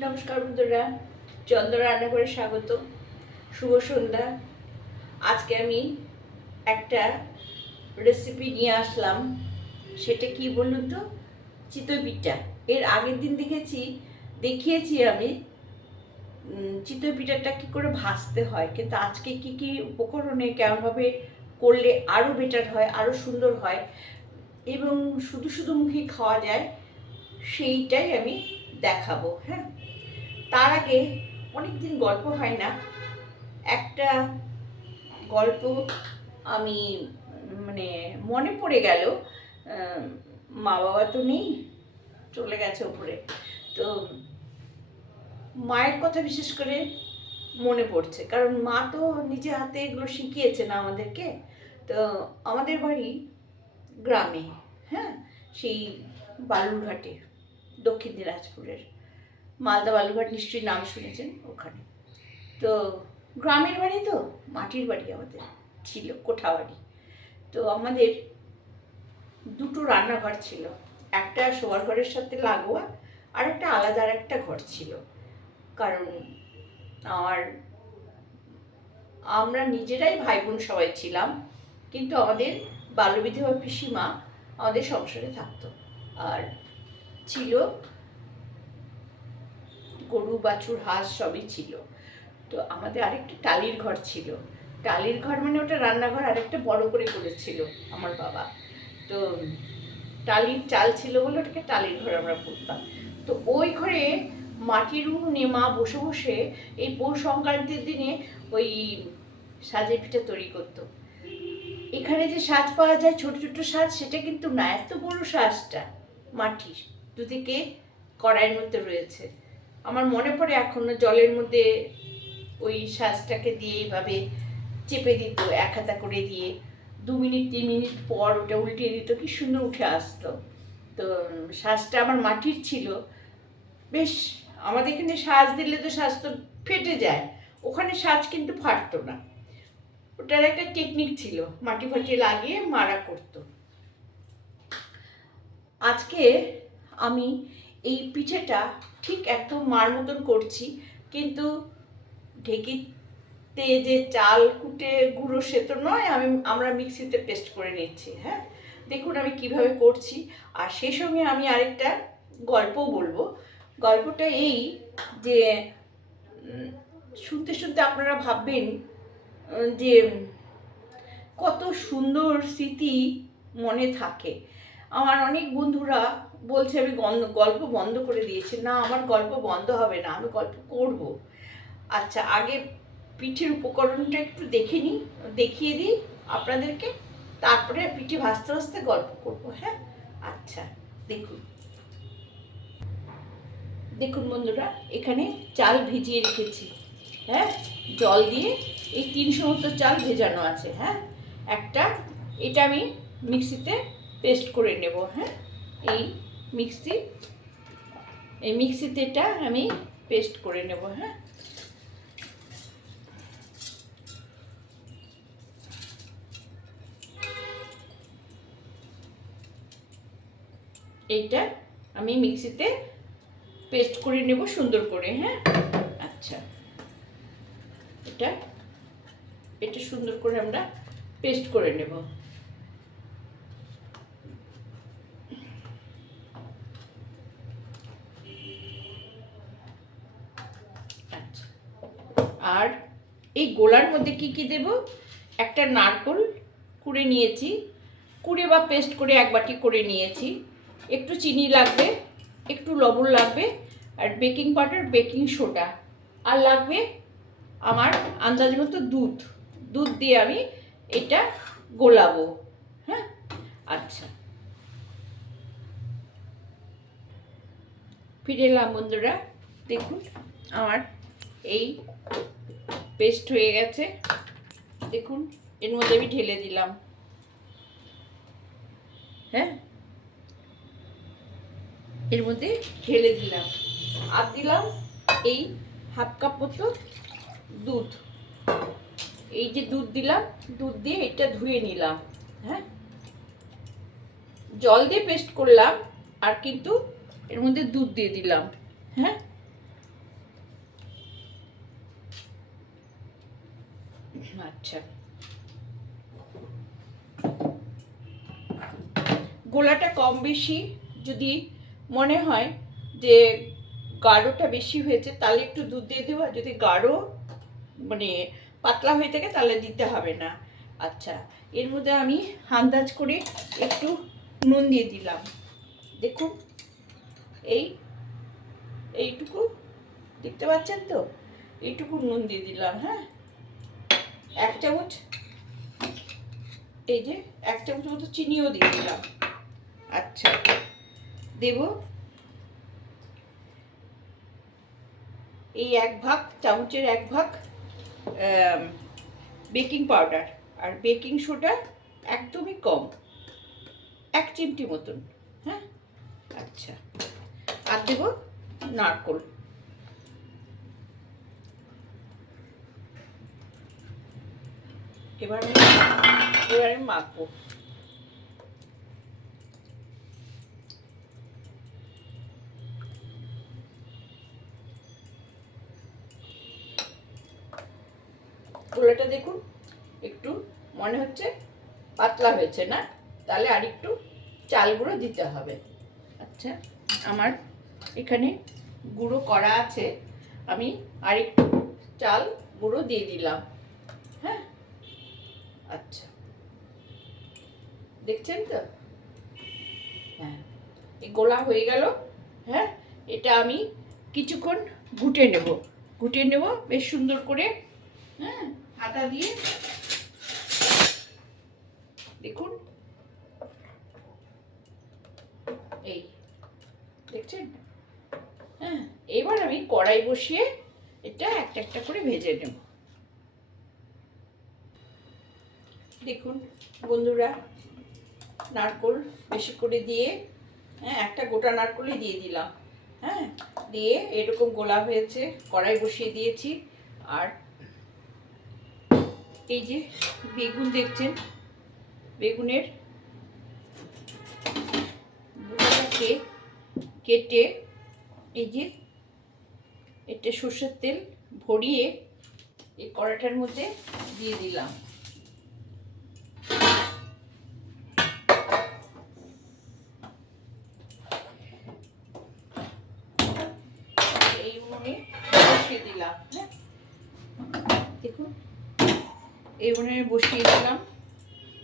নমস্কার বন্ধুরা চন্দ্র রান্না করে স্বাগত। শুভ সন্ধ্যা। আজকে আমি একটা রেসিপি নিয়ে আসলাম। সেটা কি বলুন তো? চিতই পিঠা। এর আগের দিন দেখেছি দেখিয়েছি আমি উম, চিতই পিঠাটা কী করে ভাজতে হয় কিন্তু আজকে কি কি উপকরণে কেমনভাবে করলে আরও বেটার হয় আরও সুন্দর হয় এবং শুধু শুধু মুখে খাওয়া যায় সেইটাই আমি দেখাবো হ্যাঁ? তার আগে অনেক দিন গল্প হয় না। একটা গল্প আমি মানে মনে পড়ে গেল মা বাবা তো নেই, চলে গেছে ওপরে। তো মায়ের কথা বিশেষ করে মনে পড়ছে, কারণ মা তো নিজে হাতে এগুলো শিখিয়েছে না আমাদেরকে। তো আমাদের বাড়ি গ্রামে হ্যাঁ সেই বালুরঘাটে, দক্ষিণ দিনাজপুরের। মালদা বালুঘাট নিশ্চয়ই নাম শুনেছেন ওখানে। তো গ্রামের বাড়ি তো, মাটির বাড়ি আমাদের ছিল কোঠা বাড়ি তো আমাদের দুটো রান্নাঘর ছিল, একটা শোয়ার ঘরের সাথে লাগোয়া আর একটা আলাদা আর একটা ঘর ছিল। কারণ আমার, আমরা নিজেরাই ভাই বোন সবাই ছিলাম, কিন্তু আমাদের বাল্যবিধবা পিসিমা আমাদের সংসারে থাকতো। আর ছিল গরু, বাছুর, হাঁস সবই ছিল। তো আমাদের আরেকটা টালির ঘর ছিল। টালির ঘর মানে ওটা রান্নাঘর আরেকটা বড় করে করেছিল আমার বাবা। তো টালির চাল ছিল বলে ওটাকে টালির ঘর আমরা বলতাম। তো ওই ঘরে মাটির উনুনে মা বসে বসে এই পৌষ সংক্রান্তির দিনে ওই সাজে পিঠা তৈরি করতো। এখানে যে সাজ পাওয়া যায়, ছোট ছোট সাজ, সেটা কিন্তু না, এত বড় সাজটা মাটির, দুদিকে কড়াইয়ের মধ্যে রয়েছে। আমার মনে পড়ে এখনও জলের মধ্যে ওই শ্বাসটাকে দিয়ে এইভাবে চেপে দিত, এক হাতা করে দিয়ে। দু মিনিট, তিন মিনিট পর ওটা উল্টিয়ে দিত, কি সুন্দর উঠে আসতো। তো শ্বাসটা আমার মাটির ছিল। বেশ, আমাদের এখানে সাজ দিলে তো সাজ তো ফেটে যায়। ওখানে সাজ কিন্তু ফাটতো না। ওটার একটা টেকনিক ছিল, মাটি ফাটি লাগিয়ে মারা করতো। আজকে আমি এই পিঠেটা ঠিক একদম মার মতন করছি, কিন্তু ঢেকিতে যে চাল কুটে গুঁড়ো সে তো নয়, আমি, আমরা মিক্সিতে পেস্ট করে নিচ্ছি হ্যাঁ? দেখুন আমি কীভাবে করছি, আর সেই সঙ্গে আমি আরেকটা গল্প বলব। গল্পটা এই যে শুনতে শুনতে আপনারা ভাববেন যে কত সুন্দর স্মৃতি মনে থাকে। আমার অনেক বন্ধুরা বলছে, আমি গল্প বন্ধ করে দিয়েছি। না, আমার গল্প বন্ধ হবে না, আমি গল্প করব। আচ্ছা আগে পিঠের উপকরণটা একটু দেখে নিই, দেখিয়ে দিই আপনাদেরকে। তারপরে পিঠে ভাসতে ভাসতে গল্প করব হ্যাঁ? আচ্ছা দেখুন। দেখুন বন্ধুরা, এখানে চাল ভিজিয়ে রেখেছি হ্যাঁ? জল দিয়ে এই তিনশো মতো চাল ভেজানো আছে হ্যাঁ? একটা, এটা আমি মিক্সিতে পেস্ট করে নেব হ্যাঁ? এই মিক্সি। এই মিক্সিতে এটা আমি পেস্ট করে নেব হ্যাঁ? এইটা আমি মিক্সিতে পেস্ট করে নেব সুন্দর করে হ্যাঁ? আচ্ছা। এটা এটা সুন্দর করে আমরা পেস্ট করে নেব আচ্ছা আর এই গোলার মধ্যে কি কি দেব? একটা নারকোল কুড়ে নিয়েছি। কুড়ে বা পেস্ট করে এক বাটি করে নিয়েছি। একটু চিনি লাগবে, একটু লবণ লাগবে, আর বেকিং পাউডার, বেকিং সোডা। আর লাগবে আমার আন্দাজ মতো দুধ। দুধ দিয়ে আমি এটা গোলাবো। হ্যাঁ? আচ্ছা। ফিরে এলাম বন্ধুরা। দেখুন, আমার এই পেস্ট হয়ে গেছে। দেখুন, এর মধ্যে আমি ঢেলে দিলাম। হ্যাঁ? এর মধ্যে ঢেলে দিলাম। আর দিলাম এই হাফ কাপ মতো দুধ। এই যে দুধ দিলাম, দুধ দিয়ে এটা ধুয়ে নিলাম। হ্যাঁ? জল দিয়ে পেস্ট করলাম, আর কিন্তু এর মধ্যে দুধ দিয়ে দিলাম। হ্যাঁ? আচ্ছা। গোলাটা কম বেশি যদি মনে হয় যে গাঢ়টা বেশি হয়েছে, তাহলে একটু দুধ দিয়ে দেবো যদি গাঢ় মানে পাতলা হয়ে থাকে, তাহলে দিতে হবে না। আচ্ছা এর মধ্যে আমি আন্দাজ করে একটু নুন দিয়ে দিলাম। দেখুন, এই, এইটুকু, দেখতে পাচ্ছেন তো? এইটুকু নুন দিয়ে দিলাম হ্যাঁ? এক চামচ এই যে এক চামচ মতো চিনিও দিয়ে দিলাম। আচ্ছা দেব। এই এক ভাগ, চামচের এক ভাগ বেকিং পাউডার। আর বেকিং সোডা একদমই কম, এক চিমটি মতন হ্যাঁ? আচ্ছা আর দেব নারকোল। এবার আমি এবার আমি মাখবো। গোলাটা দেখুন, একটু মনে হচ্ছে পাতলা হয়েছে না? তাহলে আর একটু চাল গুঁড়ো দিতে হবে। আচ্ছা আমার এখানে গুঁড়ো করা আছে। আমি আর একটু চাল গুঁড়ো দিয়ে দিলাম। হ্যাঁ? আচ্ছা। দেখছেন তো? হ্যাঁ। এই গোলা হয়ে গেল হ্যাঁ? এটা আমি কিছুক্ষণ ঘুটে নেব। ঘুটে নেব, বেশ সুন্দর করে হ্যাঁ? হাতা দিয়ে। দেখুন। এই, দেখছেন? হ্যাঁ এবার আমি কড়াই বসিয়ে এটা একটা একটা করে ভেজে নেব। দেখুন, বন্ধুরা, নারকোল বেশি করে দিয়ে হ্যাঁ একটা গোটা নারকোলই দিয়ে দিলাম। হ্যাঁ দিয়ে এরকম গোলা হয়েছে, কড়াই বসিয়ে দিয়েছি। আর এই যে বেগুন দেখছেন, বেগুনের বুটাটাকে কেটে এই যে এটা সর্ষের তেল ভরিয়ে এই কড়াটার মধ্যে দিয়ে দিলাম।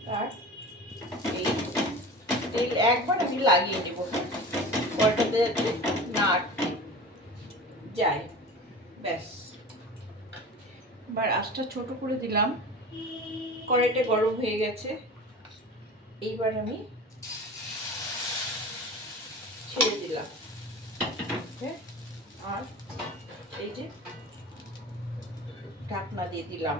হ্যাঁ? এই একবার আমি লাগিয়ে দেবো কড়াটাতে যাতে না আটকে। যায় ব্যাস। এবার আঁচটা ছোট করে দিলাম। কড়াইটা গরম হয়ে গেছে। এইবার আমি ছেড়ে দিলাম। আর এই যে ঢাকনা দিয়ে দিলাম।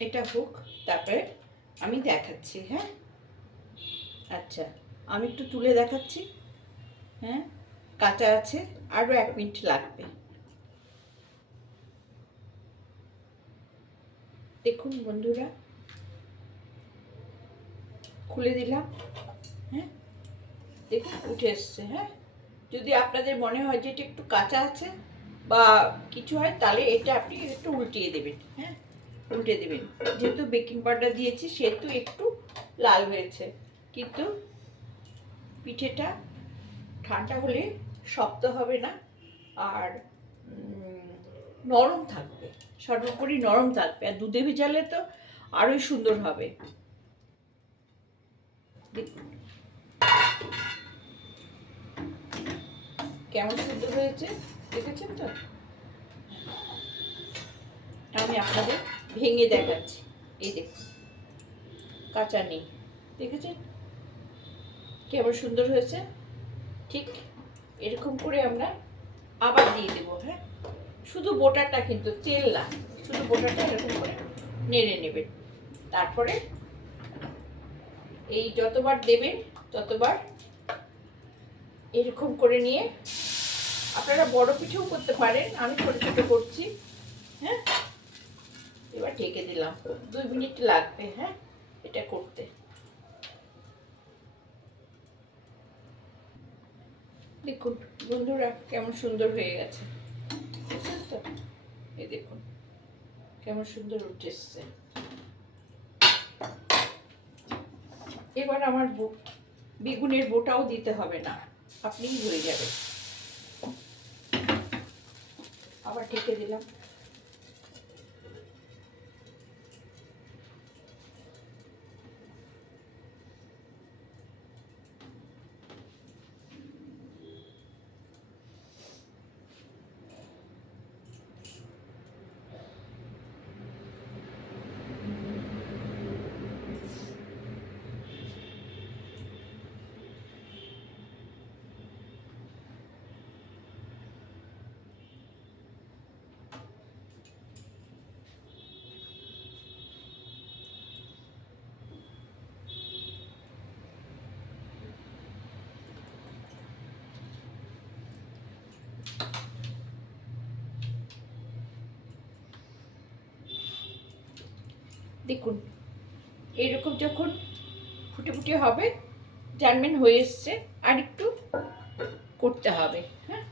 এটা হোক, তারপরে আমি দেখাচ্ছি হ্যাঁ? আচ্ছা আমি একটু তুলে দেখাচ্ছি হ্যাঁ? কাঁচা আছে আরও এক মিনিট লাগবে। দেখুন বন্ধুরা, খুলে দিলাম হ্যাঁ? দেখুন, উঠে এসছে হ্যাঁ? যদি আপনাদের মনে হয় যে এটা একটু কাঁচা আছে বা কিছু হয়, তাহলে এটা আপনি একটু উল্টিয়ে দেবেন হ্যাঁ? উল্টে দেবেন যেহেতু বেকিং পাউডার দিয়েছি, সেহেতু একটু লাল হয়েছে। কিন্তু পিঠেটা ঠান্ডা হলে শক্ত হবে না আর নরম থাকবে। সর্বোপরি নরম থাকবে। আর দুধে ভেজালে তো আরোই সুন্দর হবে। কেমন সুন্দর হয়েছে? দেখেছেন তো? আমি আপনাদের ভেঙে দেখাচ্ছি। এই দেখুন, কাঁচা নেই, দেখেছেন? কেমন সুন্দর হয়েছে? ঠিক এরকম করে আমরা আবার দিয়ে দেবো হ্যাঁ? শুধু বোটাটা কিন্তু, তেল না, শুধু বোটাটা এরকম করে নেড়ে নেবেন। তারপরে এই যতবার দেবেন, ততবার এরকম করে নিয়ে, আপনারা বড় পিঠেও করতে পারেন, আমি ছোট ছোট করছি হ্যাঁ? এবার ঢেকে দিলাম। দুই মিনিট লাগবে হ্যাঁ? এটা করতে। দেখুন, বন্ধুরা, কেমন সুন্দর হয়ে গেছে। এই দেখুন, কেমন সুন্দর উঠে এসছে এবার আমার বেগুনের বোটাও দিতে হবে না, আপনিই হয়ে যাবে আবার ঢেকে দিলাম। দেখুন এরকম যখন ফুটে ফুটে হবে, জানবেন হয়ে এসছে আর একটু করতে হবে হ্যাঁ?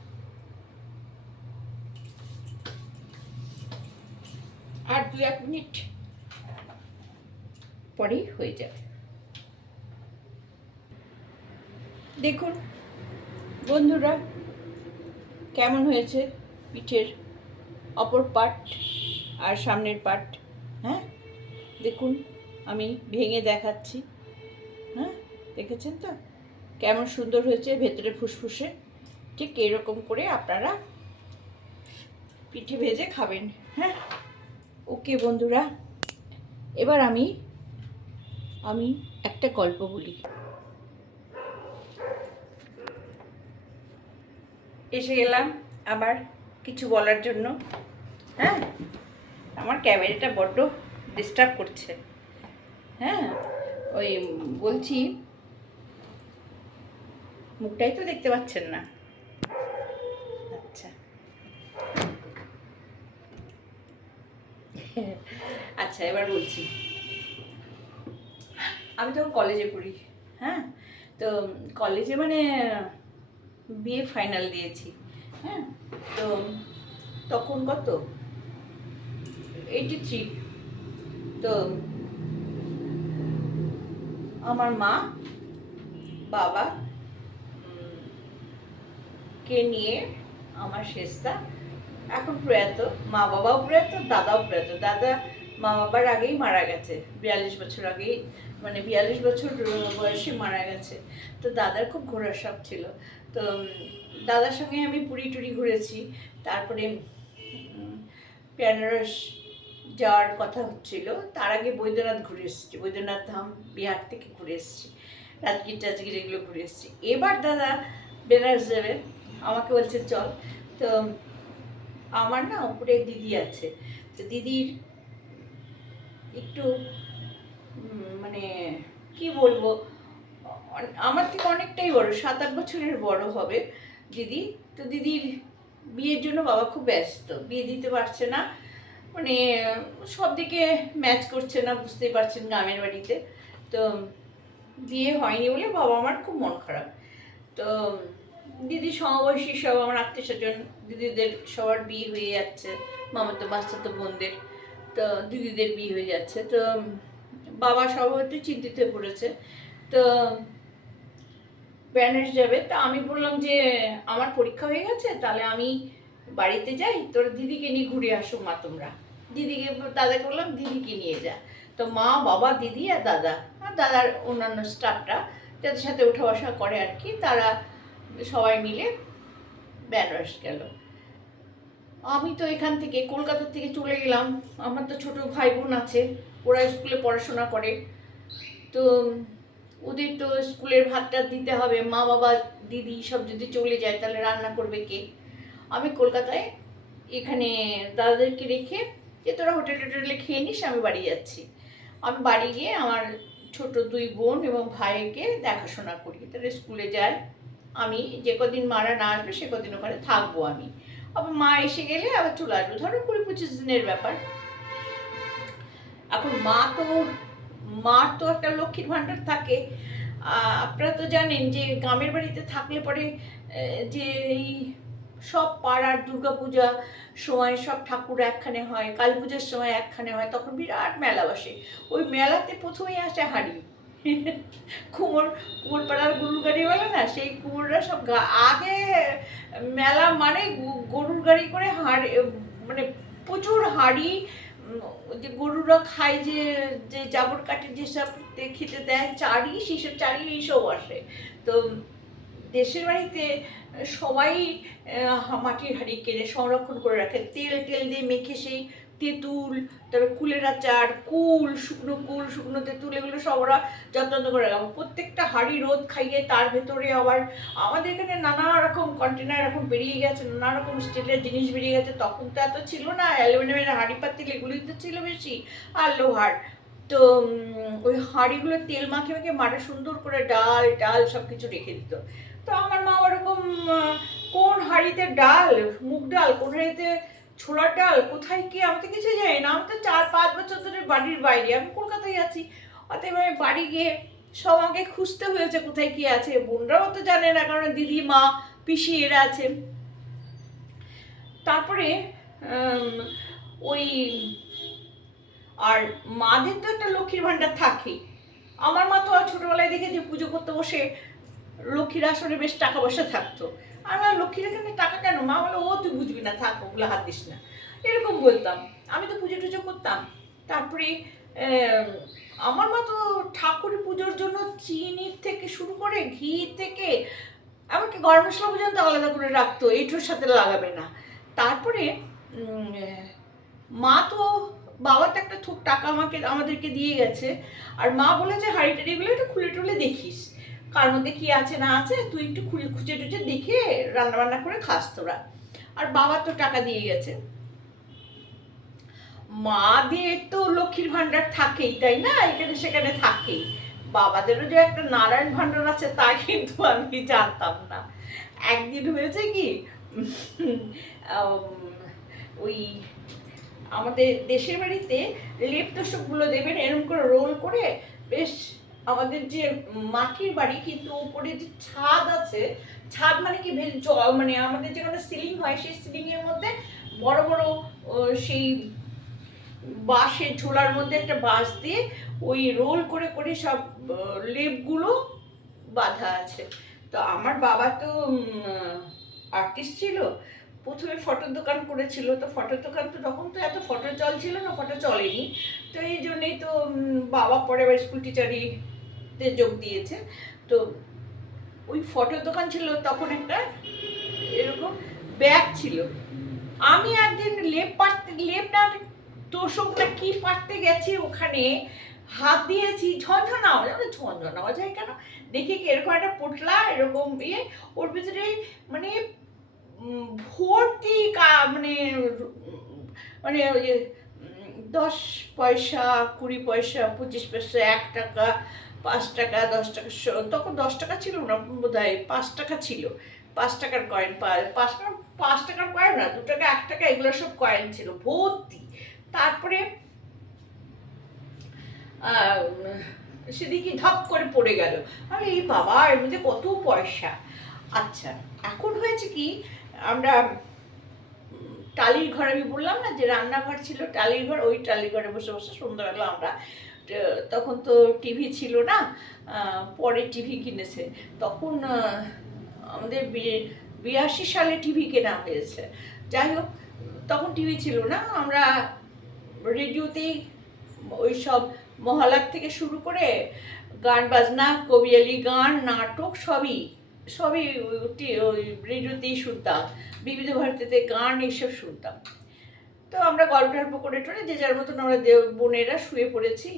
আর দু এক মিনিট পরেই হয়ে যাবে। দেখুন, বন্ধুরা, কেমন হয়েছে পিঠের অপর পাট আর সামনের পাট হ্যাঁ? দেখুন, আমি ভেঙে দেখাচ্ছি। হ্যাঁ দেখেছেন তো? কেমন সুন্দর হয়েছে ভেতরে ফুসফুসে। ঠিক এরকম করে আপনারা পিঠে ভেজে খাবেন। হ্যাঁ? ওকে বন্ধুরা, এবার আমি আমি একটা গল্প বলি। এসে গেলাম আবার কিছু বলার জন্য। হ্যাঁ? আমার ক্যামেরাটা বড্ড ডিস্টার্ব করছে। হ্যাঁ ওই বলছি, মুখটাই তো দেখতে পাচ্ছেন না। আচ্ছা। আচ্ছা এবার বলছি। আমি তখন কলেজে পড়ি হ্যাঁ? তো কলেজে মানে বিএ ফাইনাল দিয়েছি হ্যাঁ? তো তখন কত? এইটি থ্রি তো আমার মা, বাবা কে নিয়ে আমার শেষটা, এখন প্রয়াত, মা বাবাও প্রয়াত, দাদাও প্রয়াত। দাদা মা বাবার আগেই মারা গেছে, বিয়াল্লিশ বছর আগেই মানে বিয়াল্লিশ বছর বয়সে মারা গেছে। তো দাদার খুব ঘোরার শখ ছিল। তো দাদার সঙ্গে আমি পুরী টুরি ঘুরেছি। তারপরে বেনারস যাওয়ার কথা হচ্ছিল, তার আগে বৈদ্যনাথ ঘুরে এসেছি, বৈদ্যনাথ ধাম বিহার থেকে ঘুরে এসেছি, রাজগীর টাজগীর এগুলো ঘুরে এসেছি। এবার দাদা বেনারস যাবে, আমাকে বলছে চল। তো আমার না উপরে দিদি আছে, তো দিদির একটু মানে কি বলব, আমার থেকে অনেকটাই বড় সাত আট বছরের বড় হবে দিদি। তো দিদির বিয়ের জন্য বাবা খুব ব্যস্ত, বিয়ে দিতে পারছে না। মানে সব দিকে ম্যাচ করছে না, বুঝতেই পারছেন গ্রামের বাড়িতে। তো, বিয়ে হয়নি বলে বাবা আমার খুব মন খারাপ। তো, দিদি সমবয়সী সব আমার আত্মীয় স্বজন, দিদিদের সবার বিয়ে হয়ে যাচ্ছে, মামার তো মামাতো মাস্তাতো বোনদের। তো, দিদিদের বিয়ে হয়ে যাচ্ছে। তো, বাবা সব একটু চিন্তিত হয়ে পড়েছে। তো, ব্যানার্স যাবে। তা আমি বললাম যে, আমার পরীক্ষা হয়ে গেছে, তাহলে আমি বাড়িতে যাই, তোর দিদিকে নিয়ে ঘুরে আসো মা তোমরা। দিদিকে দাদাকে বললাম দিদিকে নিয়ে যা? তো মা, বাবা, দিদি আর দাদা। আর দাদার অন্যান্য স্টাফরা যাদের সাথে ওঠা বসা করে আর কি, তারা সবাই মিলে বেনারস গেল। আমি তো এখান থেকে কলকাতা থেকে চলে গেলাম আমার তো ছোট ভাই বোন আছে, ওরা স্কুলে পড়াশোনা করে। তো ওদের তো স্কুলের ভাতটা দিতে হবে। মা, বাবা, দিদি সব যদি চলে যায়, তাহলে রান্না করবে কে? আমি কলকাতায় এখানে দাদাদেরকে রেখে যে তোরা হোটেল টোটেলে খেয়ে নিস, আমি বাড়ি যাচ্ছি। আমি বাড়ি গিয়ে আমার ছোট দুই বোন এবং ভাইকে দেখাশোনা করি। তারা স্কুলে যায় আমি যে কদিন মারা না আসবে, সে কদিন ওখানে থাকব আমি। আবার মা এসে গেলে আবার চলে আসব। ধরো কুড়ি পঁচিশ দিনের ব্যাপার। এখন মা তো, মার তো একটা লক্ষ্মীর ভাণ্ডার থাকে। আপনারা তো জানেন যে গ্রামের বাড়িতে থাকলে পরে যে এই সব পাড়ার দুর্গাপূজা সময় সব ঠাকুর একখানে হয় কালী পূজার সময় একখানে হয়, তখন বিরাট মেলা বসে। ওই মেলাতে প্রথমেই আসে হাঁড়ি। কুমোর কুমোর পাড়ার গরুর গাড়ি বলে না? সেই কুমোররা সব আগে মেলা মানে গরুর গাড়ি করে হাঁড়ি মানে প্রচুর হাঁড়ি যে গরুরা খায় যে যে জাবর কাঠে যেসব খেতে দেয়, চারি সেসব চারি এইসব আসে। তো দেশের বাড়িতে সবাই মাটির হাঁড়ি কেনে সংরক্ষণ করে রাখে। তেল টেল দিয়ে মেখে সেই তেঁতুল, তারপরে কুলের আচার, কুল, শুকনো কুল, শুকনো তেঁতুল, এগুলো সব ওরা যত্ন করে রাখে। প্রত্যেকটা হাঁড়ি রোদ খাইয়ে তার ভেতরে আবার আমাদের এখানে নানা রকম কন্টেনার এখন বেরিয়ে গেছে, নানা রকম স্টিলের জিনিস বেরিয়ে গেছে। তখন তো এত ছিল না, অ্যালুমিনিয়ামের হাঁড়ি পাতিল এগুলোই তো ছিল বেশি, আর লোহার। তো ওই হাঁড়িগুলো তেল মাখে মাখে মাঠে সুন্দর করে ডাল ডাল সব কিছু রেখে দিত। তো আমার মা ওরকম কোন হাঁড়িতে ডাল, মুগ ডাল, কোন হাঁড়িতে ছোলার ডাল, কোথায় কি, আমি তো কিছু জানি না। আমি তো চার পাঁচ বছর ধরে বাড়ির বাইরে, আমি কলকাতায় আছি। অতএব আমি বাড়ি গিয়ে সব আমাকে খুঁজতে হয়েছে কোথায় কি আছে। বোনরাও তো জানে না, কারণ দিদি, মা, পিসি এরা আছে। তারপরে ওই, আর মাদের তো একটা লক্ষ্মীর ভাণ্ডার থাকেই আমার মা তো ছোটবেলায় দেখে যে পুজো করতে বসে লক্ষ্মীর আসরে বেশ টাকা পয়সা থাকতো। আর লক্ষ্মীর এখানে টাকা কেন? মা বলে ও তুই বুঝবি না, থাক, ওগুলো হাত দিস না। এরকম বলতাম। আমি তো পুজো টুজো করতাম। তারপরে আমার মা তো ঠাকুরের পুজোর জন্য চিনির থেকে শুরু করে ঘি থেকে, এমনকি গরম মশলা পর্যন্ত আলাদা করে রাখতো, এইটোর সাথে লাগাবে না। তারপরে মা তো বাবা তো একটা থুক টাকা আমাকে, আমাদেরকে দিয়ে গেছে। আর মা বলেছে হাঁড়ি টাড়িগুলো একটু খুলে টুলে দেখিস। কার মধ্যে কি আছে না আছে, তুই একটু খুঁজে খুঁজে টুচে দেখে রান্না বান্না করে খাস তোরা। আর বাবা তো টাকা দিয়ে গেছে। মাদের তো লক্ষ্মীর ভাণ্ডার থাকেই, তাই না? এখানে সেখানে থাকেই। বাবাদেরও যে একটা নারায়ণ ভাণ্ডার আছে, তা কিন্তু আমি জানতাম না। একদিন হয়েছে কি ওই আমাদের দেশের বাড়িতে লেপ তোষকগুলো দেবেন, এরকম করে রোল করে বেশ আমাদের যে মাটির বাড়ি, কিন্তু উপরে যে ছাদ আছে, ছাদ মানে কি বেশ জ- মানে আমাদের যেখানে সিলিং হয়, সেই সিলিং এর মধ্যে বড় বড় সেই বাঁশের ঝোলার মধ্যে একটা বাঁশ দিয়ে ওই রোল করে করে সব লেপগুলো বাঁধা আছে। তো আমার বাবা তো আর্টিস্ট ছিল, প্রথমে ফটোর দোকান করেছিল। তো ফটোর দোকান তো তখন তো এত ফটো চল ছিল না, ফটো চলেনি। তো এই জন্যেই তো বাবা পরে আবার স্কুল টিচারিতে যোগ দিয়েছে। তো ওই ফটোর দোকান ছিল তখন একটা এরকম ব্যাগ ছিল। আমি একদিন লেপ পাড়তে লেপ না তোষক না কি পাড়তে গেছি ওখানে হাত দিয়েছি ঝনঝনা আওয়াজ আমি বলি, ঝনঝনা আওয়াজ হয় কেন? দেখি এরকম একটা পোটলা এরকম ইয়ে ওর ভিতরে মানে ভর্তি মানে মানে ওই দশ পয়সা কুড়ি পয়সা পঁচিশ পয়সা এক টাকা পাঁচ টাকা, দশ টাকা তখন দশ টাকা ছিল না বোধ হয় পাঁচ টাকা ছিল। পাঁচ টাকার কয়েন পাঁচ টাকা, পাঁচ টাকার কয়েন না, দু টাকা, এক টাকা, এগুলো সব কয়েন ছিল, ভর্তি। তারপরে সেদিকে ধপ করে পড়ে গেল। আমি এই বাবা, এর মধ্যে কত পয়সা। আচ্ছা এখন হয়েছে কি, আমরা টালির ঘর, আমি বললাম না যে রান্নাঘর ছিল, টালির ঘর, ওই টালির ঘরে বসে বসে সুন্দর সন্ধ্যাবেলা আমরা তখন তো টিভি ছিল না পরে টিভি কিনেছে। তখন আমাদের বিরাশি সালে টিভি কেনা হয়েছে। যাই হোক, তখন টিভি ছিল না। আমরা রেডিওতেই ওই সব মহলার থেকে শুরু করে গান বাজনা কবিয়ালি গান, নাটক সবই সবই ওই রেডিওতেই শুনতাম। বিবিধ ভারতীতে গান এইসব শুনতাম। তো আমরা গল্প টল্প করে টোরে যে যার মতন আমরা দেব বোনেরা শুয়ে পড়েছি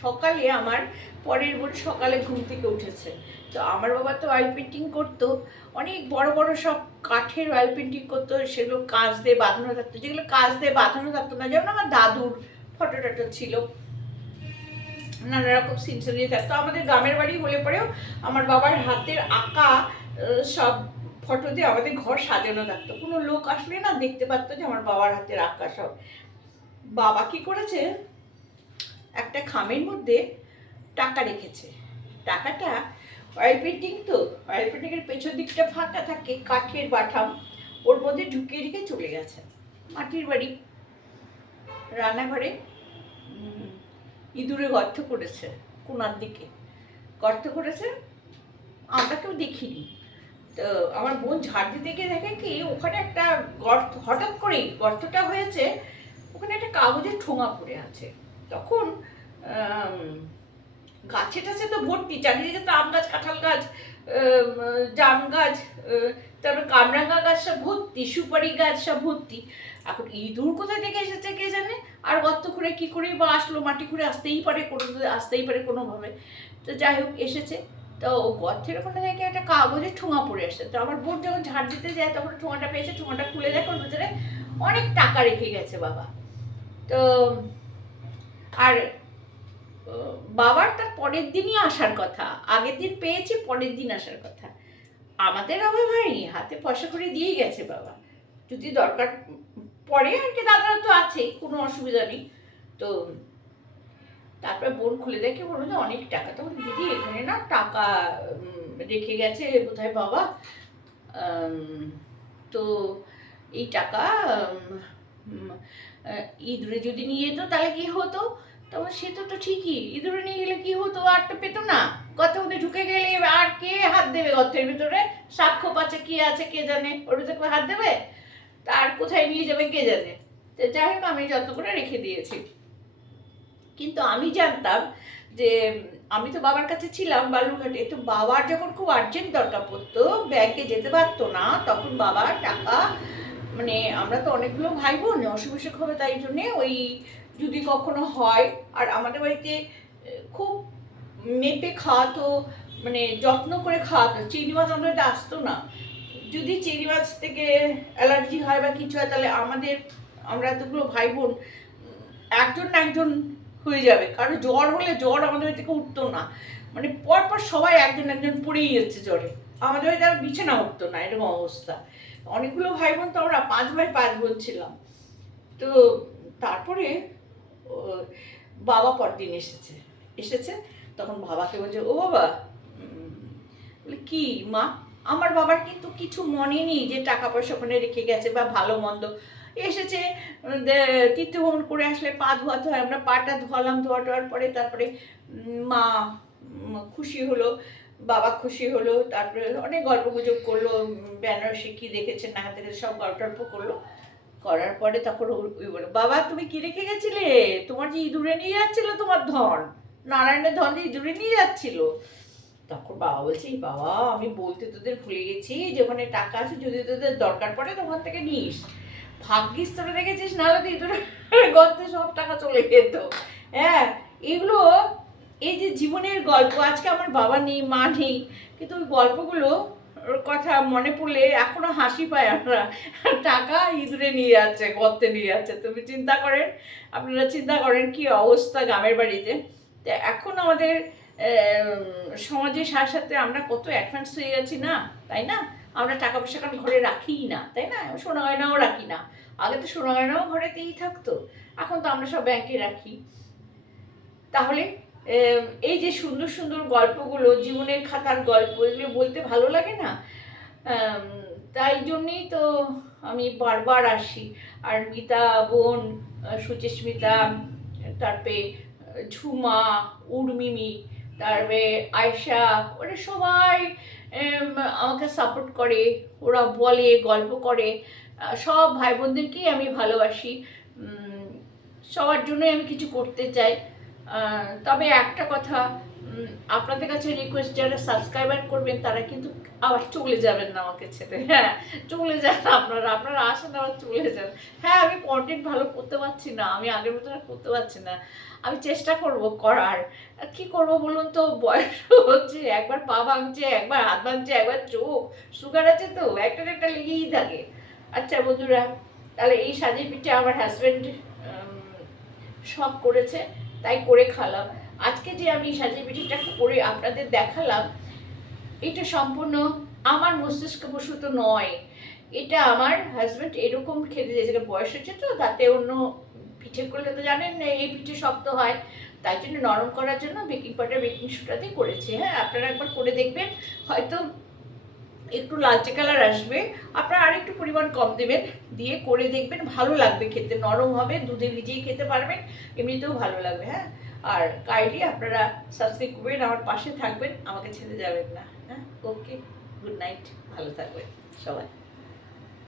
সকালে আমার পরের বোন সকালে ঘুম থেকে উঠেছে। তো আমার বাবা তো অয়েল পেন্টিং করতো, অনেক বড় বড় সব কাঠের অয়েল পেন্টিং করতো, সেগুলো কাঁচ দিয়ে বাঁধানো থাকতো, যেগুলো কাঁচ দিয়ে বাঁধানো থাকতো না, যেমন আমার দাদুর ফটো টটো ছিল। নানা রকম সিনসিনারি থাকতো। আমাদের গ্রামের বাড়ি হলে পরেও আমার বাবার হাতের আঁকা সব ফটো দিয়ে আমাদের ঘর সাজানো থাকতো কোনো লোক আসলে না দেখতে পারতো যে আমার বাবার হাতের আঁকা সব। বাবা কি করেছে? একটা খামের মধ্যে টাকা রেখেছে। টাকাটা অয়েল পেন্টিং তো অয়েল পেন্টিংয়ের পেছন দিকটা ফাঁকা থাকে, কাঠের বাঠাম, ওর মধ্যে ঢুকিয়ে রেখে চলে গেছে। মাটির বাড়ি। রান্নাঘরে ইঁদুরে গর্ত করেছে, কোনার দিকে। গর্ত করেছে, আমরা কেউ দেখিনি। তো আমার বোন ঝাড় দিতে গিয়ে দেখে কি ওখানে একটা গর্ত, হঠাৎ করেই গর্তটা হয়েছে, ওখানে একটা কাগজের ঠোঙা পড়ে আছে। তখন গাছে টাছে তো ভর্তি, চারিদিকে তো আম গাছ, কাঁঠাল গাছ জাম গাছ তারপর কামরাঙ্গা গাছ সব ভর্তি, সুপারি গাছ সব ভর্তি। এখন ইঁদুর কোথায় থেকে এসেছে কে জানে? আর গর্ত করে কী করে বা আসলো, মাটি খুঁড়ে আসতেই পারে কোনো, আসতেই পারে কোনোভাবে। তো যাই হোক, এসেছে। তো ও গর্তের ওখানে থেকে একটা কাগজের ঠোঙা পড়ে এসেছে তো আমার বোন যখন ঝাড় দিতে যায়, তখন ঠোঙাটা পেয়েছে ঠোঙাটা খুলে দেখো ওর ভিতরে অনেক টাকা রেখে গেছে বাবা। তো, আর বাবার তার পরের দিনই আসার কথা। আগের দিন পেয়েছি, পরের দিন আসার কথা। আমাদের অভাব হয়নি, হাতে পয়সা করে দিয়ে গেছে বাবা। যদি দরকার পরে আর কি, দাদারা তো আছেই কোনো অসুবিধা নেই। তো তারপরে বোন খুলে দেখে বলল যে অনেক টাকা। তখন দিদি এখানে না টাকা রেখে গেছে বোধহয় বাবা। তো এই টাকা ইঁদুরে যদি নিয়ে যেত তাহলে কি হতো? তখন সে তো তো ঠিকই, ইঁদুরে নিয়ে গেলে কি হতো? আর তো পেতো না। গর্তের মধ্যে ঢুকে গেলে আর কে হাত দেবে গর্তের ভিতরে? খোপ আছে, কি আছে, কে জানে? ওর ভিতরে কেউ হাত দেবে? তার কোথায় নিয়ে যাবে কে জানে? তো যাই হোক, আমি যত করে রেখে দিয়েছি। কিন্তু আমি জানতাম যে, আমি তো বাবার কাছে ছিলাম বালুরঘাটে, তো বাবার যখন খুব আর্জেন্ট দরকার পড়তো, ব্যাংকে যেতে পারতো না, তখন বাবার টাকা মানে আমরা তো অনেকগুলো ভাই বোন অসুখ বিসুখ হবে তাই জন্যে ওই যদি কখনো হয়। আর আমাদের বাড়িতে খুব মেপে খাওয়াতো মানে যত্ন করে খাওয়াতো, চিংড়ি মাছ আমাদের বাড়িতে আসতো না। যদি চিংড়ি মাছ থেকে অ্যালার্জি হয় বা কিছু হয়, তাহলে আমাদের, আমরা এতগুলো ভাই বোন একজন না একজন হয়ে যাবে। কারণ জ্বর হলে জ্বর আমাদের বাড়ি থেকে উঠতো না। মানে পরপর সবাই একজন একজন পড়েই যাচ্ছে জ্বরে। আমাদের বাড়িতে আর বিছানা উঠতো না, এরকম অবস্থা। অনেকগুলো ভাই বোন তো আমরা পাঁচ ভাই পাঁচ বোন ছিলাম তো তারপরে বাবা পরদিন এসেছে। এসেছে, তখন বাবাকে বলছে, ও বাবা বলে, কি মা? আমার বাবার কিন্তু কিছু মনে নেই যে টাকা পয়সা ওখানে রেখে গেছে বা ভালো মন্দ এসেছে তীর্থভ্রমণ করে আসলে পা ধোয়াতে হয়। আমরা পাটা ধোয়ালাম, ধোয়া টোয়ার পরে তারপরে মা খুশি হলো, বাবা খুশি হলো, তারপরে অনেক গল্প গুজব করল বেনারসি কি দেখেছে না দেখেছে সব গল্প টল্প করল। করার পরে তখন ওই বলে বাবা, তুমি কি রেখে গেছিলে? তোমার যে ইঁদুরে নিয়ে যাচ্ছিল তোমার ধন, নারায়ণের ধন যে ইঁদুরে নিয়ে যাচ্ছিল। তখন বাবা বলছে, "এই বাবা, আমি বলতে তোদের ভুলে গেছি যে ওখানে টাকা আছে, যদি তোদের দরকার পড়ে তখন থেকে নিস। ভাগ্যিস তোরা রেখেছিস, নাহলে তো ইঁদুরের গর্তে সব টাকা চলে যেত। হ্যাঁ এগুলো এই যে জীবনের গল্প, আজকে আমার বাবা নেই, মা নেই, কিন্তু ওই গল্পগুলো কথা মনে পড়লে এখনও হাসি পায় আমরা। টাকা ইঁদুরে নিয়ে যাচ্ছে, গর্তে নিয়ে যাচ্ছে, তুমি চিন্তা করেন, আপনারা চিন্তা করেন কি অবস্থা গ্রামের বাড়িতে। তো এখন আমাদের সমাজের সাথে সাথে আমরা কত অ্যাডভান্স হয়ে গেছি না, তাই না? আমরা টাকা পয়সা কারণ ঘরে রাখিই না, তাই না? সোনা গয়নাও রাখি না। আগে তো সোনা গয়নাও ঘরেতেই থাকতো, এখন তো আমরা সব ব্যাংকে রাখি। তাহলে এই যে সুন্দর সুন্দর গল্পগুলো, জীবনের খাতার গল্প, এগুলো বলতে ভালো লাগে না? তাই জন্যেই তো আমি বারবার আসি। আর মিতা বোন সুচিস্মিতা তারপরে ঝুমা, উর্মিমি তারপরে আয়শা, ওরা সবাই আমাকে সাপোর্ট করে, ওরা বলে, গল্প করে সব ভাই বোনদেরকেই আমি ভালোবাসি। সবার জন্যই আমি কিছু করতে চাই। তবে একটা কথা আপনাদের কাছে রিকোয়েস্ট যারা সাবস্ক্রাইবার করবেন, তারা কিন্তু আবার চলে যাবেন না আমাকে ছেড়ে। হ্যাঁ চলে যান আপনারা আপনারা আসেন, আবার চলে যান। হ্যাঁ আমি কন্টেন্ট ভালো করতে পারছি না, আমি আগের মতো করতে পারছি না। আমি চেষ্টা করব করার। কি করব বলুন তো? বয়স হচ্ছে, একবার পা ভাঙছে, একবার হাত ভাঙছে, একবার চোখ সুগার আছে তো, একটা একটা লেগেই থাকে। আচ্ছা বন্ধুরা, তাহলে এই সাজিয়ে পিঠে আমার হাজব্যান্ড শখ করেছে, তাই করে খালাম। আজকে যে আমি সাজিয়ে পিঠিটা করে আপনাদের দেখালাম, এটা সম্পূর্ণ আমার মস্তিষ্ক বসত নয়। এটা আমার হাজব্যান্ড এরকম খেতে চেয়েছে বয়স হচ্ছে তো, তাতে অন্য পিঠে করলে তো জানেন না এই পিঠে শক্ত হয়। তাই জন্য নরম করার জন্য বেকিং পাউডার বেকিং সোডাতেই করেছে। হ্যাঁ আপনারা একবার করে দেখবেন। হয়তো একটু লালচে কালার আসবে। আপনারা আরেকটু পরিমাণ কম দেবেন। দিয়ে করে দেখবেন, ভালো লাগবে খেতে। নরম হবে, দুধে ভিজিয়ে খেতে পারবেন, এমনিতেও ভালো লাগবে হ্যাঁ। আর কাইন্ডলি আপনারা সাবস্ক্রাইব করবেন, আমার পাশে থাকবেন, আমাকে ছেড়ে যাবেন না হ্যাঁ। ওকে গুড নাইট ভালো থাকবেন সবাই।